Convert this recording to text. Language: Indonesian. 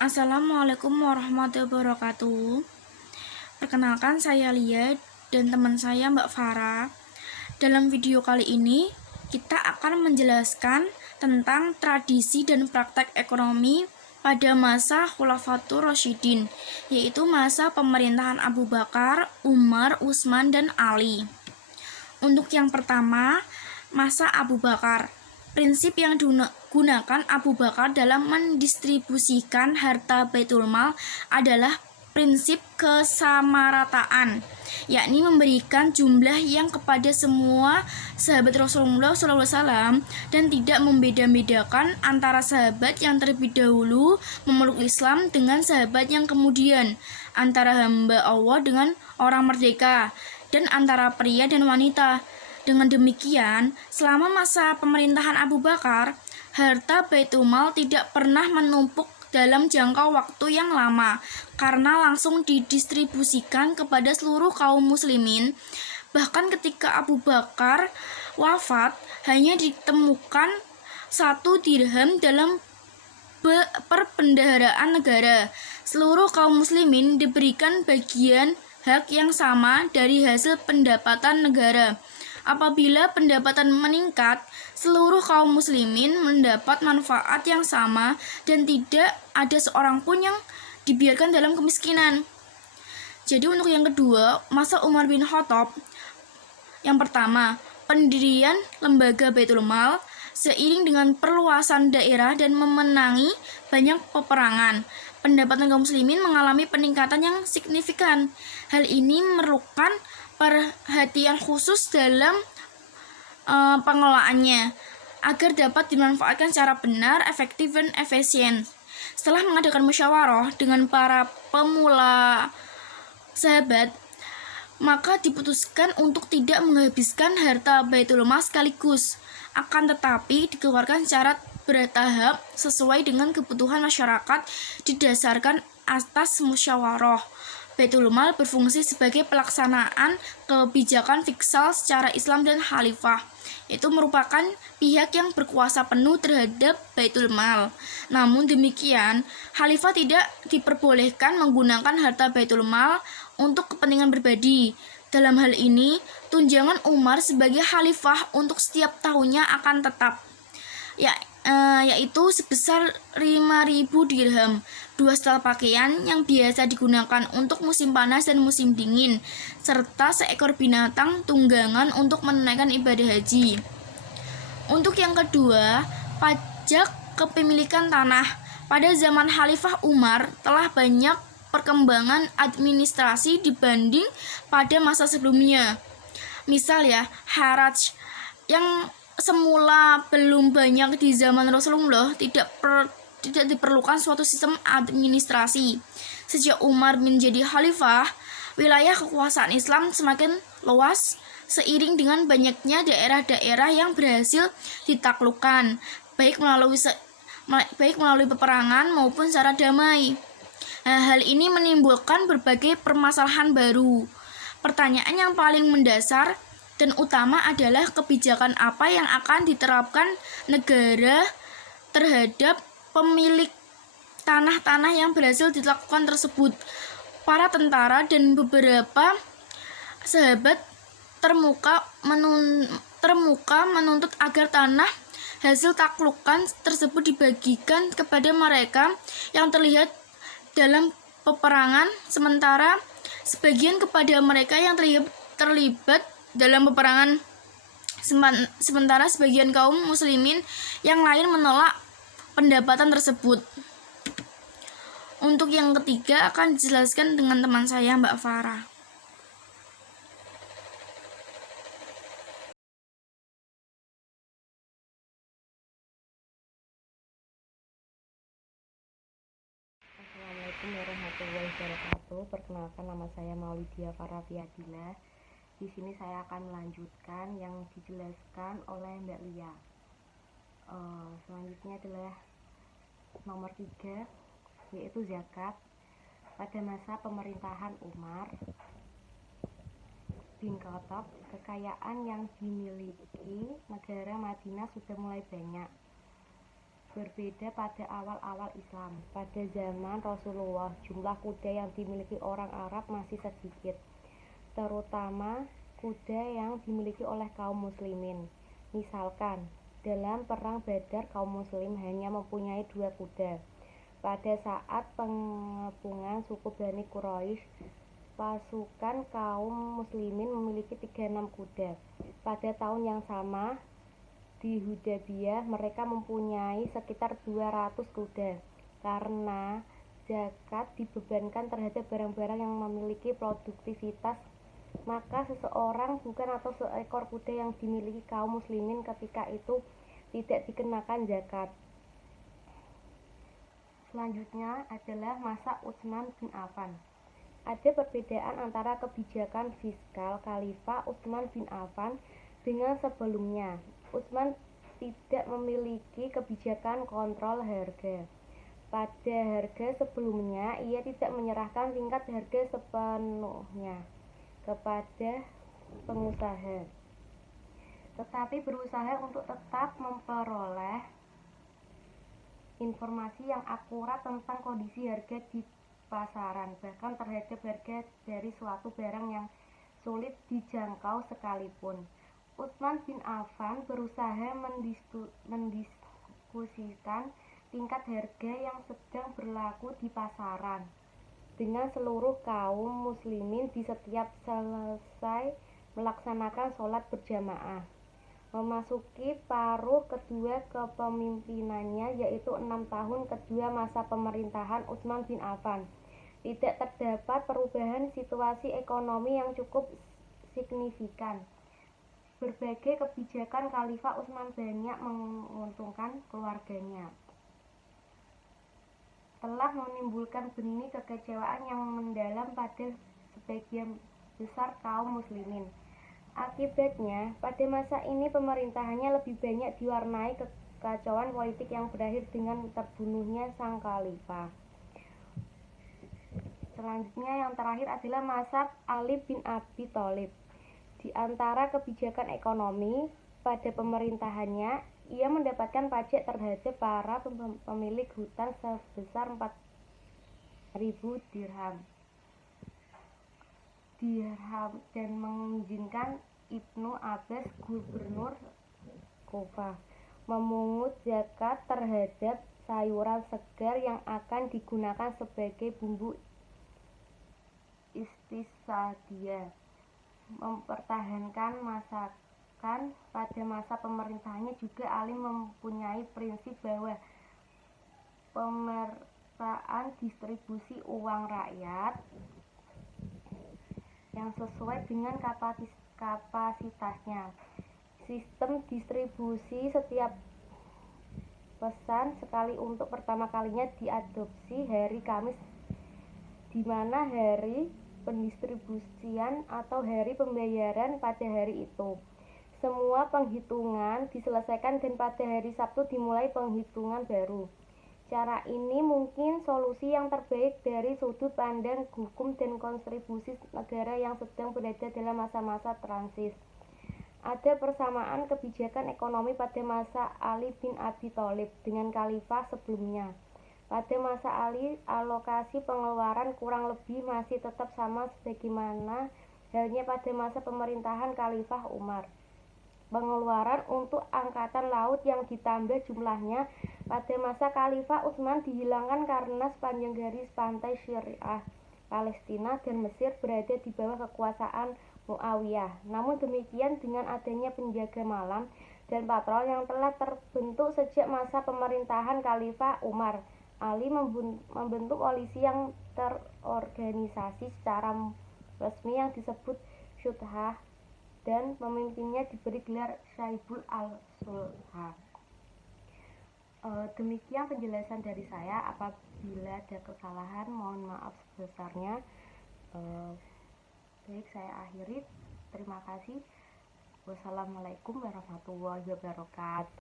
Assalamualaikum warahmatullahi wabarakatuh. Perkenalkan, saya Lia dan teman saya Mbak Farah. Dalam video kali ini kita akan menjelaskan tentang tradisi dan praktek ekonomi pada masa Khulafatur Rasyidin, yaitu masa pemerintahan Abu Bakar, Umar, Utsman, dan Ali. Untuk yang pertama, masa Abu Bakar. Prinsip yang digunakan Abu Bakar dalam mendistribusikan harta Baitul Mal adalah prinsip kesamarataan, yakni memberikan jumlah yang kepada semua sahabat Rasulullah SAW dan tidak membeda-bedakan antara sahabat yang terlebih dahulu memeluk Islam dengan sahabat yang kemudian, antara hamba Allah dengan orang merdeka, dan antara pria dan wanita. Dengan demikian, selama masa pemerintahan Abu Bakar, harta Baitul Mal tidak pernah menumpuk dalam jangka waktu yang lama karena langsung didistribusikan kepada seluruh kaum muslimin. Bahkan ketika Abu Bakar wafat, hanya ditemukan 1 dirham dalam perbendaharaan negara. Seluruh kaum muslimin diberikan bagian hak yang sama dari hasil pendapatan negara. Apabila pendapatan meningkat, seluruh kaum muslimin mendapat manfaat yang sama dan tidak ada seorang pun yang dibiarkan dalam kemiskinan. Jadi untuk yang kedua, masa Umar bin Khattab. Yang pertama, pendirian lembaga Baitul Mal seiring dengan perluasan daerah dan memenangi banyak peperangan. Pendapatan kaum muslimin mengalami peningkatan yang signifikan. Hal ini memerlukan perhatian khusus dalam pengelolaannya agar dapat dimanfaatkan secara benar, efektif, dan efisien. Setelah mengadakan musyawarah dengan para pemula sahabat, maka diputuskan untuk tidak menghabiskan harta Baitul Mal sekaligus, akan tetapi dikeluarkan secara bertahap sesuai dengan kebutuhan masyarakat didasarkan atas musyawarah. Baitul Mal berfungsi sebagai pelaksanaan kebijakan fiskal secara Islam dan khalifah, yaitu merupakan pihak yang berkuasa penuh terhadap Baitul Mal. Namun demikian, khalifah tidak diperbolehkan menggunakan harta Baitul Mal untuk kepentingan pribadi. Dalam hal ini, tunjangan Umar sebagai khalifah untuk setiap tahunnya akan tetap, yaitu sebesar 5.000 dirham, 2 setel pakaian yang biasa digunakan untuk musim panas dan musim dingin, serta seekor binatang tunggangan untuk menunaikan ibadah haji. Untuk yang kedua, pajak kepemilikan tanah. Pada zaman Khalifah Umar telah banyak perkembangan administrasi dibanding pada masa sebelumnya. Misal haraj yang semula belum banyak di zaman Rasulullah tidak diperlukan suatu sistem administrasi. Sejak Umar menjadi khalifah, wilayah kekuasaan Islam semakin luas seiring dengan banyaknya daerah-daerah yang berhasil ditaklukkan, baik melalui peperangan maupun secara damai. Hal ini menimbulkan berbagai permasalahan baru. Pertanyaan yang paling mendasar dan utama adalah kebijakan apa yang akan diterapkan negara terhadap pemilik tanah-tanah yang berhasil ditaklukkan tersebut. Para tentara dan beberapa sahabat termuka menuntut agar tanah hasil taklukan tersebut dibagikan kepada mereka yang terlihat dalam peperangan, sementara sebagian kepada mereka yang terlibat dalam peperangan, sementara sebagian kaum muslimin yang lain menolak pendapatan tersebut. Untuk yang ketiga akan dijelaskan dengan teman saya Mbak Farah. Assalamualaikum warahmatullahi wabarakatuh. Perkenalkan, nama saya Maulidia Farah Fiadila. Di sini saya akan melanjutkan yang dijelaskan oleh Mbak Lia. Selanjutnya adalah nomor 3, yaitu zakat. Pada masa pemerintahan Umar bin Khattab, kekayaan yang dimiliki negara Madinah sudah mulai banyak. berbeda pada awal-awal Islam. Pada zaman Rasulullah, jumlah kuda yang dimiliki orang Arab masih sedikit, terutama kuda yang dimiliki oleh kaum muslimin. Misalkan, dalam perang Badar kaum muslim hanya mempunyai 2 kuda. Pada saat pengepungan suku Bani Quraisy, pasukan kaum muslimin memiliki 36 kuda. Pada tahun yang sama, di Hudaybiyah mereka mempunyai sekitar 200 kuda. Karena zakat dibebankan terhadap barang-barang yang memiliki produktivitas, maka seseorang bukan atau seekor kuda yang dimiliki kaum muslimin ketika itu tidak dikenakan zakat. Selanjutnya adalah masa Utsman bin Affan. Ada perbedaan antara kebijakan fiskal Khalifah Utsman bin Affan dengan sebelumnya. Utsman tidak memiliki kebijakan kontrol harga. Pada harga sebelumnya, ia tidak menyerahkan tingkat harga sepenuhnya kepada pengusaha, tetapi berusaha untuk tetap memperoleh informasi yang akurat tentang kondisi harga di pasaran, bahkan terhadap harga dari suatu barang yang sulit dijangkau sekalipun. Utsman bin Affan berusaha mendiskusikan tingkat harga yang sedang berlaku di pasaran dengan seluruh kaum muslimin di setiap selesai melaksanakan sholat berjamaah. Memasuki paruh kedua kepemimpinannya, yaitu 6 tahun kedua masa pemerintahan Utsman bin Affan, tidak terdapat perubahan situasi ekonomi yang cukup signifikan. Berbagai kebijakan Khalifah Utsman banyak menguntungkan keluarganya, telah menimbulkan benih kekecewaan yang mendalam pada sebagian besar kaum muslimin. Akibatnya, pada masa ini pemerintahannya lebih banyak diwarnai kekacauan politik yang berakhir dengan terbunuhnya sang khalifah. Selanjutnya yang terakhir adalah masa Ali bin Abi Thalib. Di antara kebijakan ekonomi pada pemerintahannya, ia mendapatkan pajak terhadap para pemilik hutan sebesar 4.000 dirham dan mengizinkan Ibnu Abbas, gubernur Kufah, memungut zakat terhadap sayuran segar yang akan digunakan sebagai bumbu istisqaiyah. Mempertahankan masakan pada masa pemerintahannya juga Ali mempunyai prinsip bahwa pemerataan distribusi uang rakyat yang sesuai dengan kapasitasnya. Sistem distribusi setiap pesan sekali untuk pertama kalinya diadopsi hari Kamis, di mana hari pendistribusian atau hari pembayaran pada hari itu. Semua penghitungan diselesaikan dan pada hari Sabtu dimulai penghitungan baru. Cara ini mungkin solusi yang terbaik dari sudut pandang hukum dan kontribusi negara yang sedang berada dalam masa-masa transis. Ada persamaan kebijakan ekonomi pada masa Ali bin Abi Thalib dengan khalifah sebelumnya. Pada masa Ali, alokasi pengeluaran kurang lebih masih tetap sama sebagaimana halnya pada masa pemerintahan Khalifah Umar. Pengeluaran untuk angkatan laut yang ditambah jumlahnya pada masa Khalifah Utsman dihilangkan karena sepanjang garis pantai Syariah Palestina dan Mesir berada di bawah kekuasaan Muawiyah. Namun demikian, dengan adanya penjaga malam dan patrol yang telah terbentuk sejak masa pemerintahan Khalifah Umar, Ali membentuk polisi yang terorganisasi secara resmi yang disebut Syuthah, dan pemimpinnya diberi gelar Syaibul al-Sulha. Demikian penjelasan dari saya. Apabila ada kesalahan, mohon maaf sebesarnya. Baik, saya akhiri. Terima kasih. Wassalamualaikum warahmatullahi wabarakatuh.